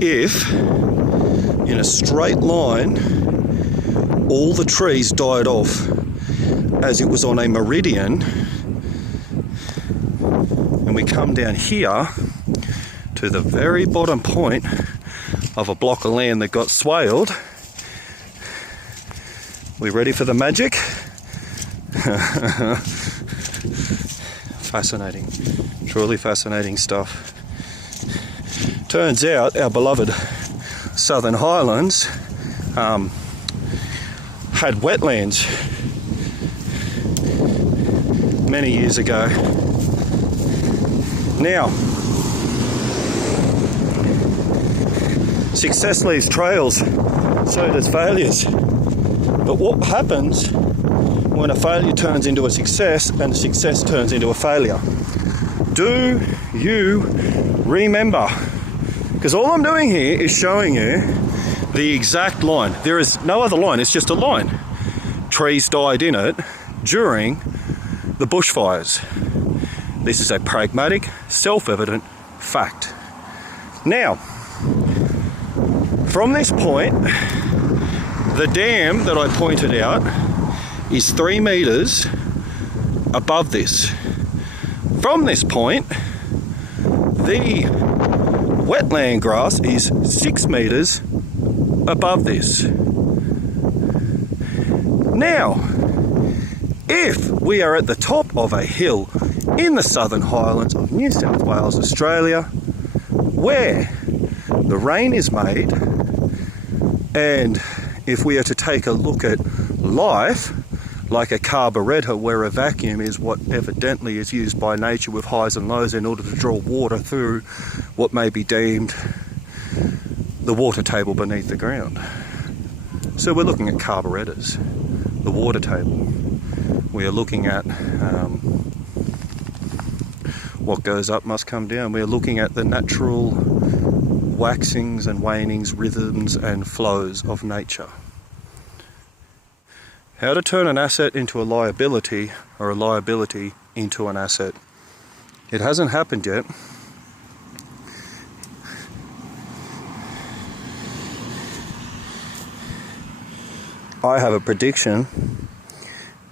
If in a straight line all the trees died off as it was on a meridian, and we come down here to the very bottom point of a block of land that got swaled, we ready for the magic? Fascinating, truly fascinating stuff. Turns out our beloved Southern Highlands had wetlands many years ago. Now, success leaves trails, so does failures. But what happens when a failure turns into a success and a success turns into a failure? Do you remember? Because all I'm doing here is showing you the exact line. There is no other line, it's just a line. Trees died in it during the bushfires. This is a pragmatic, self-evident fact. Now, from this point, the dam that I pointed out is 3 meters above this. From this point, the wetland grass is 6 meters above this. Now, if we are at the top of a hill in the Southern Highlands of New South Wales, Australia, where the rain is made, and if we are to take a look at life, like a carburettor where a vacuum is what evidently is used by nature with highs and lows in order to draw water through what may be deemed the water table beneath the ground. So we're looking at carburettors, the water table. We are looking at what goes up must come down. We are looking at the natural waxings and wanings, rhythms and flows of nature. How to turn an asset into a liability, or a liability into an asset. It hasn't happened yet. I have a prediction.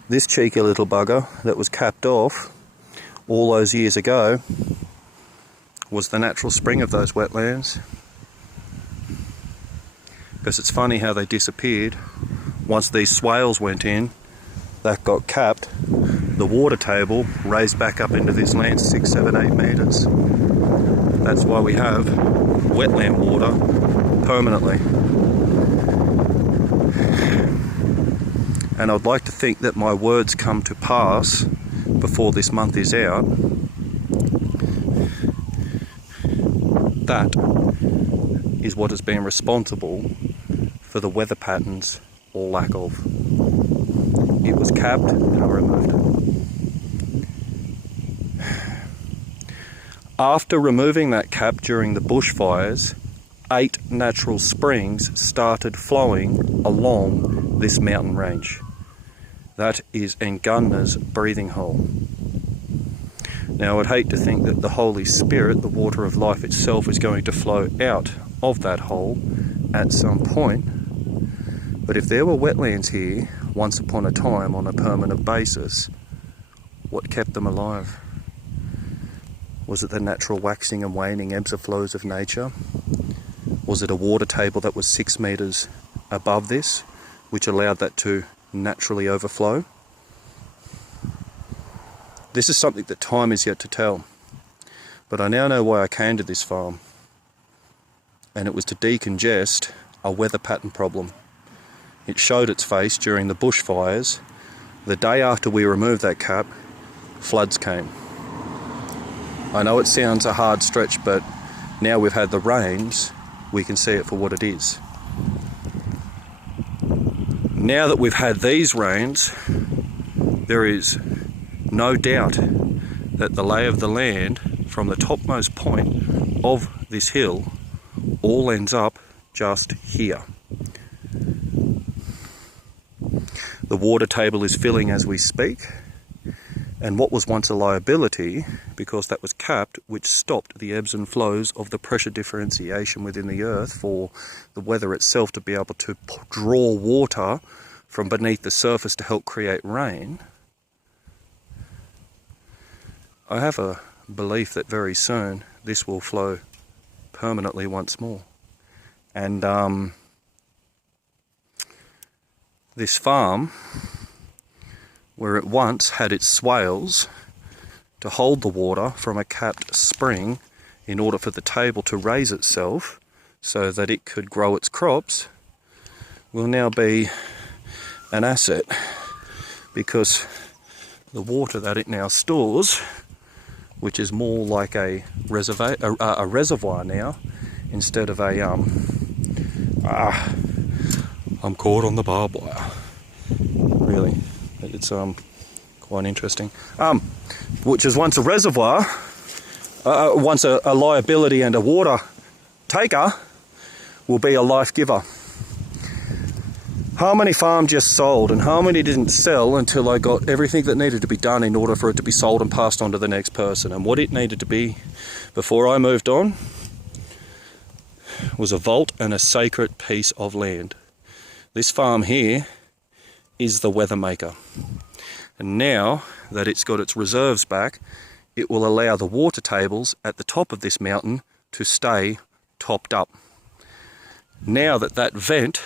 This cheeky little bugger that was capped off all those years ago was the natural spring of those wetlands. Because it's funny how they disappeared. Once these swales went in, that got capped, the water table raised back up into this land 6, 7, 8 meters. That's why we have wetland water permanently. And I'd like to think that my words come to pass before this month is out. That is what has been responsible for the weather patterns or lack of. It was capped and I removed it. After removing that cap during the bushfires, 8 natural springs started flowing along this mountain range. That is Ngana's breathing hole. Now, I'd hate to think that the Holy Spirit, the water of life itself, is going to flow out of that hole at some point. But if there were wetlands here once upon a time on a permanent basis, what kept them alive? Was it the natural waxing and waning ebbs and flows of nature? Was it a water table that was 6 meters above this, which allowed that to naturally overflow? This is something that time is yet to tell. But I now know why I came to this farm. And it was to decongest a weather pattern problem. It showed its face during the bushfires. The day after we removed that cap, floods came. I know it sounds a hard stretch, but now we've had the rains, we can see it for what it is. Now that we've had these rains, there is no doubt that the lay of the land from the topmost point of this hill all ends up just here. The water table is filling as we speak, and what was once a liability, because that was capped, which stopped the ebbs and flows of the pressure differentiation within the earth for the weather itself to be able to draw water from beneath the surface to help create rain. I have a belief that very soon this will flow permanently once more. And this farm, where it once had its swales to hold the water from a capped spring in order for the table to raise itself so that it could grow its crops, will now be an asset, because the water that it now stores, which is more like a reservoir now, instead of a I'm caught on the barbed wire. Really, it's quite interesting. Which is once a reservoir, once a liability and a water taker, will be a life giver. Harmony Farm just sold, and Harmony didn't sell until I got everything that needed to be done in order for it to be sold and passed on to the next person. And what it needed to be before I moved on was a vault and a sacred piece of land. This farm here is the weather maker. And now that it's got its reserves back, it will allow the water tables at the top of this mountain to stay topped up. Now that that vent